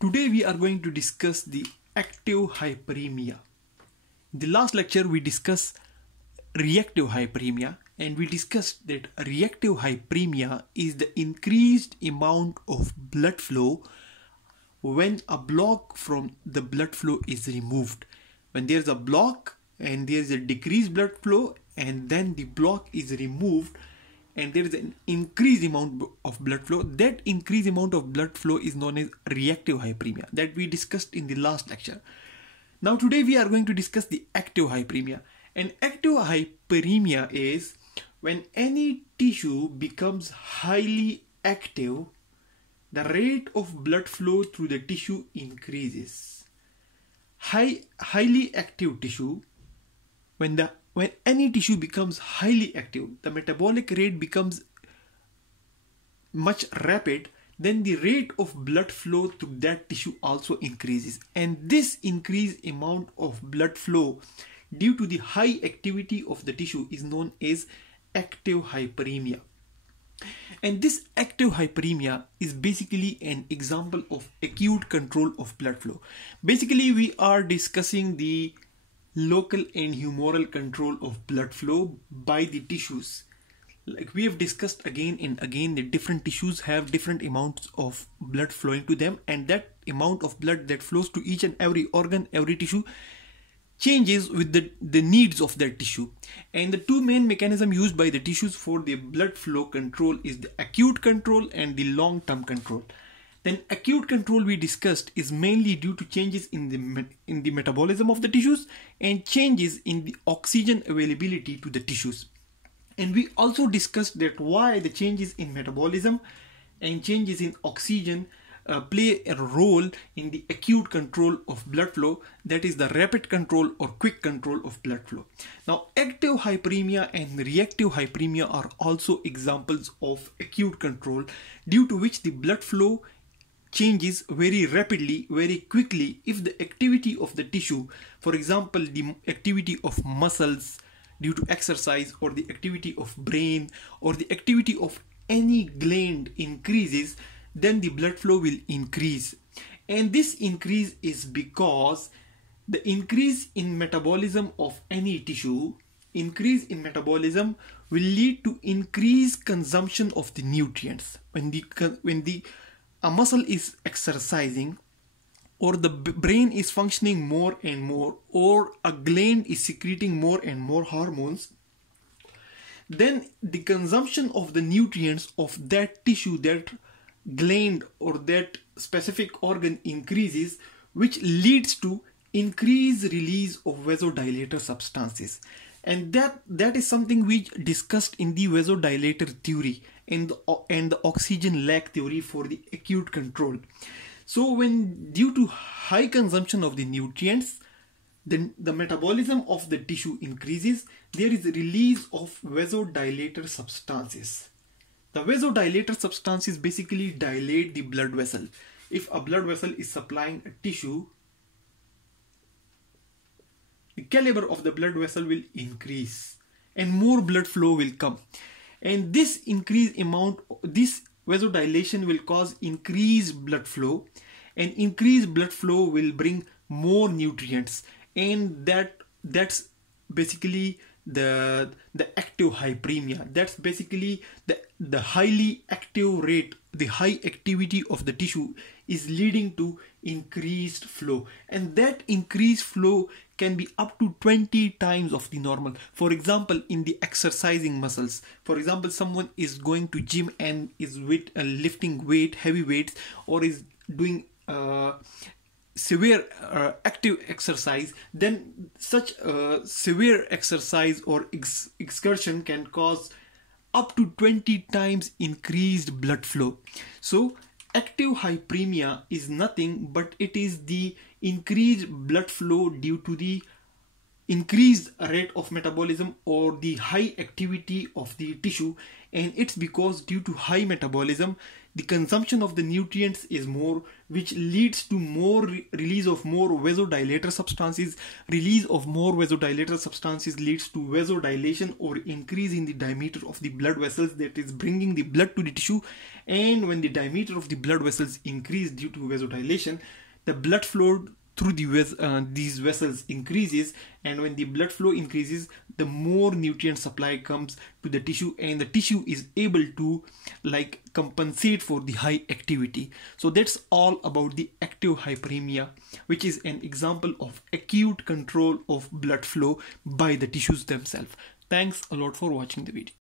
Today we are going to discuss the active hyperemia. In the last lecture we discussed reactive hyperemia, and we discussed that reactive hyperemia is the increased amount of blood flow when a block from the blood flow is removed. When there is a block and there is a decreased blood flow, and then the block is removed and there is an increased amount of blood flow, that increased amount of blood flow is known as reactive hyperemia, that we discussed in the last lecture. Now today we are going to discuss the active hyperemia. And active hyperemia is when any tissue becomes highly active, the rate of blood flow through the tissue increases. Highly active tissue, when any tissue becomes highly active, the metabolic rate becomes much rapid, then the rate of blood flow through that tissue also increases. And this increased amount of blood flow due to the high activity of the tissue is known as active hyperemia. And this active hyperemia is basically an example of acute control of blood flow. Basically, we are discussing the local and humoral control of blood flow by the tissues. Like we have discussed again and again, that different tissues have different amounts of blood flowing to them, and that amount of blood that flows to each and every organ, every tissue, changes with the needs of that tissue. And the two main mechanisms used by the tissues for the blood flow control is the acute control and the long-term control. Then acute control we discussed is mainly due to changes in the metabolism of the tissues and changes in the oxygen availability to the tissues. And we also discussed that why the changes in metabolism and changes in oxygen play a role in the acute control of blood flow, that is the rapid control or quick control of blood flow. Now, active hyperemia and reactive hyperemia are also examples of acute control, due to which the blood flow changes very rapidly, very quickly if the activity of the tissue, for example, the activity of muscles due to exercise, or the activity of brain, or the activity of any gland increases, then the blood flow will increase. And this increase is because the increase in metabolism of any tissue, increase in metabolism will lead to increased consumption of the nutrients. When a muscle is exercising, or the brain is functioning more and more, or a gland is secreting more and more hormones, then the consumption of the nutrients of that tissue, that gland or that specific organ increases, which leads to increased release of vasodilator substances. And that is something we discussed in the vasodilator theory and the oxygen lack theory for the acute control. So when due to high consumption of the nutrients, then the metabolism of the tissue increases, there is a release of vasodilator substances. The vasodilator substances basically dilate the blood vessel. If a blood vessel is supplying a tissue, the caliber of the blood vessel will increase and more blood flow will come. And this increased amount, this vasodilation will cause increased blood flow, and increased blood flow will bring more nutrients, and that's basically the active hyperemia. That's basically the highly active rate, the high activity of the tissue is leading to increased flow, and that increased flow can be up to 20 times of the normal. For example, in the exercising muscles, for example, someone is going to gym and is lifting heavy weights, or is doing severe active exercise, then such severe exercise or excursion can cause up to 20 times increased blood flow. So active hyperemia is nothing but it is the increased blood flow due to the increased rate of metabolism or the high activity of the tissue, and it's because due to high metabolism the consumption of the nutrients is more, which leads to more release of more vasodilator substances. Release of more vasodilator substances leads to vasodilation or increase in the diameter of the blood vessels, that is bringing the blood to the tissue. And when the diameter of the blood vessels increase due to vasodilation, the blood flow through these vessels increases, and when the blood flow increases, the more nutrient supply comes to the tissue, and the tissue is able to compensate for the high activity. So that's all about the active hyperemia, which is an example of acute control of blood flow by the tissues themselves. Thanks a lot for watching the video.